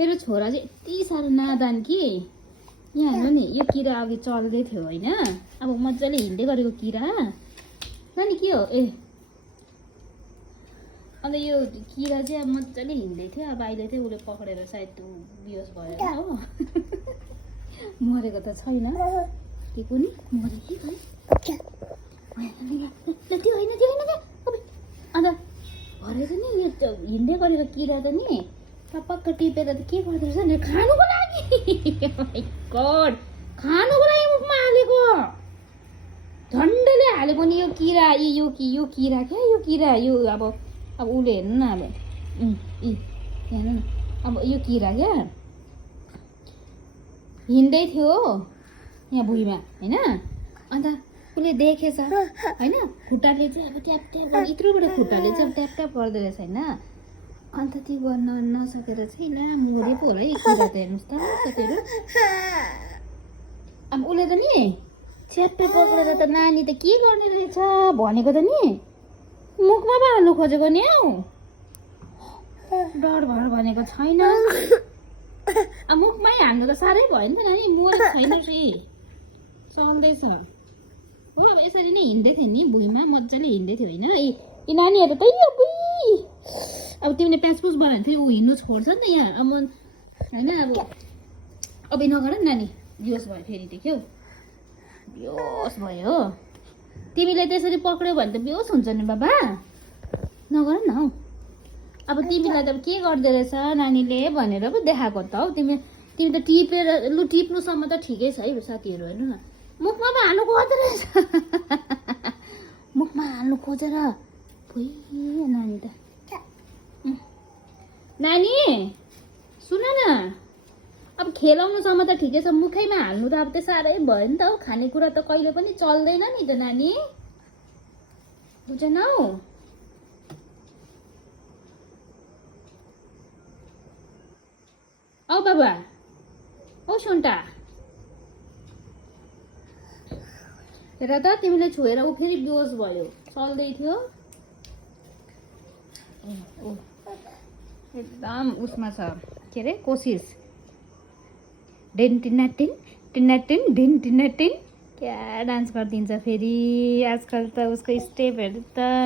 मेरो छोरा चाहिँ यति साह्रो नादान कि यहाँ हेर्नु नि यो किरा अघि चल्दै थियो होइन अब मजाले हिँड्दै गरेको किरा नानी के हो ए अन्त यो किरा चाहिँ अब मजाले हिँड्दै थियो अब अहिले चाहिँ उसले पक्रेर सायद बिहोस भयो हो मरेको त छैन के कुनि मरे कि खै त्यो होइन अन्त भरे त नि यो हिँड्दै गरेको किरा त नि टपक्क टिपेर त के गर्दो रहेछ नि खानुको लागि गड खानुको लागि मुखमा हालेको झन्डैले हालेको नि यो किरा यो किरा क्या यो किरा यो अब उसले हेर्नु न अब हेर्नु न अब यो किरा क्या हिँड्दै थियो यहाँ भुइँमा होइन अन्त उसले देखेछ होइन खुट्टाले चाहिँ अब ट्याप ट्याप यत्रोबाट खुट्टाले चाहिँ अब ट्याप ट्याप गर्दो रहेछ होइन अन्त त्यो गर्न नसकेर चाहिँ ला मरे पो होला है किरा त हेर्नुहोस् त तपाईँहरू अब उसले त नि च्याप्पे पक्रेर त नानी त के गर्ने रहेछ भनेको त नि मुखमा पो हाल्नु खोजेको नि हौ डर भर भनेको छैन अब मुखमै हाल्नु त साह्रै भयो नि त नानी मरेको छैन कि चल्दैछ हो अब यसरी नै हिँड्दै थियो नि भुइँमा मजाले हिँड्दै थियो होइन यी नानीहरू त अब तिमीले प्याचपुच बनायो भने ऊ हिँड्नु छोड्छ नि त यहाँ अब होइन अब नगर नि नानी बिहोस भयो फेरि देख्यौ बिहोस भयो हो तिमीले त्यसरी पक्र्यौ भने त बिहोस हुन्छ नि बाबा नगर न हौ अब तिमीलाई त के गर्दो रहेछ नानीले भनेर पो देखाएको त हौ तिमी त टिपेर लु टिप्नुसम्म त ठिकै छ है साथीहरू हेर्नु न मुखमा पो हाल्नु खोज्दो रहेछ मुखमा हाल्नु खोजेर नानी त नानी सुन न अब खेलाउनुसम्म त ठिकै छ मुखैमा हाल्नु त अब त्यो साह्रै भयो नि त हौ खानेकुरा त कहिले पनि चल्दैन नि त नानी बुझेनौ औ बाबा औ सुन्टा हेर त तिमीले छोएर ऊ फेरि बेहोस भयो चल्दै थियो एकदम उसमा छ के अरे कोसिस डेन टिना टिन डिन टिना टिन क्या डान्स गरिदिन्छ फेरि आजकल त उसको स्टेपहरू त